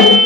you.